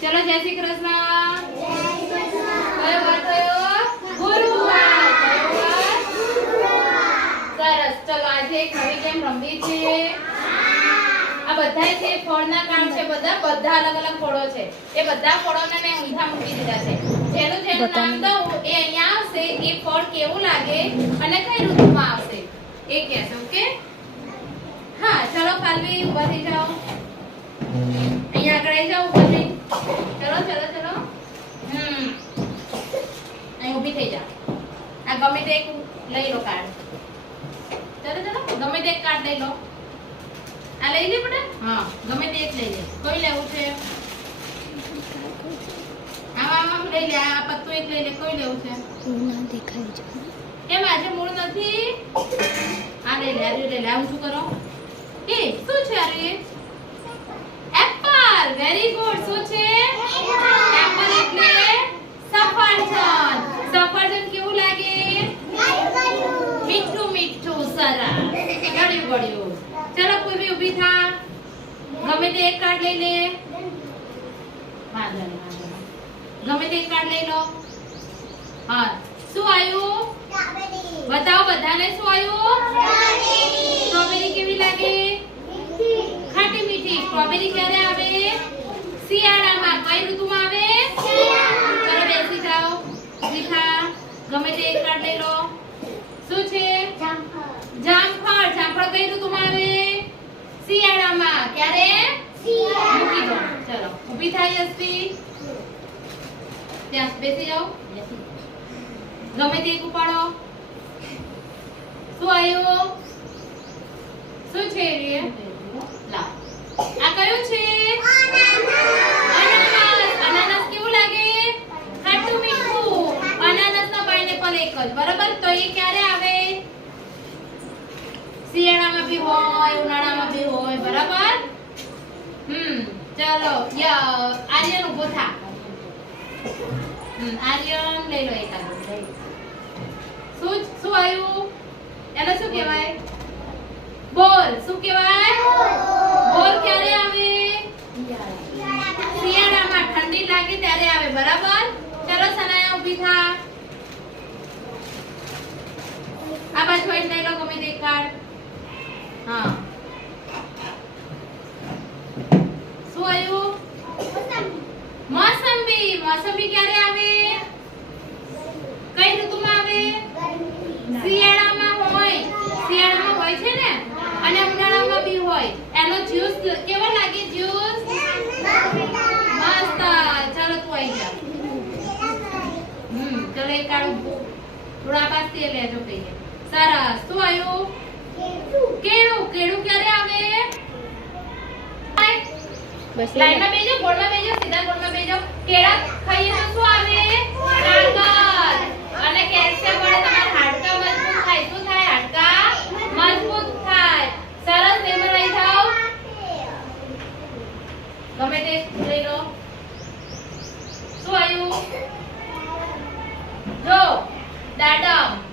ચલો જય શ્રી કૃષ્ણ. કયો વાર થયો? ગુરુવાર સરસ. ચલો આજે એક નવી ગેમ રમવી છે. આ બધા છે ફળના કામ છે બધા બધા અલગ અલગ ફળો છે. એ બધા ફળોને મેં ઊંધા મૂકી દીધા છે. જેનું જેનું નામ દઉં એ અહીંયા આવશે. એ ફળ કેવું લાગે અને કઈ ઋતુમાં આવશે? એ કહેશે ઓકે? હા ચલો પાલવી ઊભા થઈ જાઓ. અહીંયા આગળ આવી જાઓ. ચલો ચલો ચલો. હમ. અહીં ઊભી થઈ જા. આ ગમે તે એક લઈ લો કાર્ડ ચલો ચલો. ગમે તે એક કાર્ડ લઈ લો. આ લઈ લે બેટા હા ગમે તે એક લઈ લે. કોઈ લેવું છે? આમ આમ લઈ લે. આ પત્તું એક લઈ લે. કોઈ લેવું છે? ના દેખાય છે કેમ આજે મૂળ નથી? આ લઈ લે આ લઈ લે. આવું શું કરો? એ શું છે અરે? એપલ વેરી ગુડ શું છે? ચલો કોઈ બી ઊભી થા. ગમે તે એક કાર્ડ લઈ લે. વાંધો. ગમે તે એક કાર્ડ લઈ લો. હા. શું આવ્યું? બતાવો બધાને શું આવ્યું? સ્ટ્રોબેરી કેવી લાગે ખાટી મીઠી સ્ટ્રોબેરી ક્યારે આવે શિયાળામાં કઈ ઋતુમાં આવે ચલો બેસી જાઓ મીઠા ગમે તે એક કાર્ડ લઈ લો. શું છે? જામફળ. જામફળ. કઈ ઋતુમાં આવે? શિયાળામાં. ક્યારે? મૂકી દો. ચલો ઊભી થાય યશવી ત્યાં બેસી જાઓ. ગમે તે એક ઉપાડો. શું આવ્યું? શું છે એ? શિયાળામાં બી હોય ઉનાળામાં બી હોય બરાબર? હમ ચલો ય- આર્યન ઊભો થા. હમ આર્યન લઈ લો એક આર્યન લઈ લો. શું શું આવ્યું? એને શું કહેવાય? બોલ શું કહેવાય? બોલ ક્યારે આવે? શિયાળામાં ઠંડી લાગે ત્યારે આવે બરાબર ચલો સનાયા ઊભી થા આ બાજુ આવીને લઈ લો ગમે તે કાર્ડ હા શું આવ્યું મોસંબી મોસંબી ક્યારે આવે? કઈ ઋતુમાં આવે? શિયાળામાં હોય. શિયાળામાં હોય છે ને? અને ઉનાળામાં બી હોય. એનો જ્યુસ કેવો લાગે જ્યુસ? મસ્ત. ચાલો તું આવી જા. હમ ચાલો એક કાળું થોડા પાસથી લેજો કહીએ. સરસ. શું આવ્યું? કેળું. કેળું ક્યારે આવે? બસ લાઈનમાં બેજો બોર્ડમાં બેજો સીધા બોર્ડમાં બેજો. કેળા ખાઈએ તો શું આવે? તાકાત અને કેલ્શિયમ વડે તમારા હાડકા મજબૂત થાય. શું થાય? હાડકા મજબૂત થાય. સરસ મેમોરાઇઝ થાવ ગમે તે લઈ લો. શું આવ્યું? જો, દાડમ.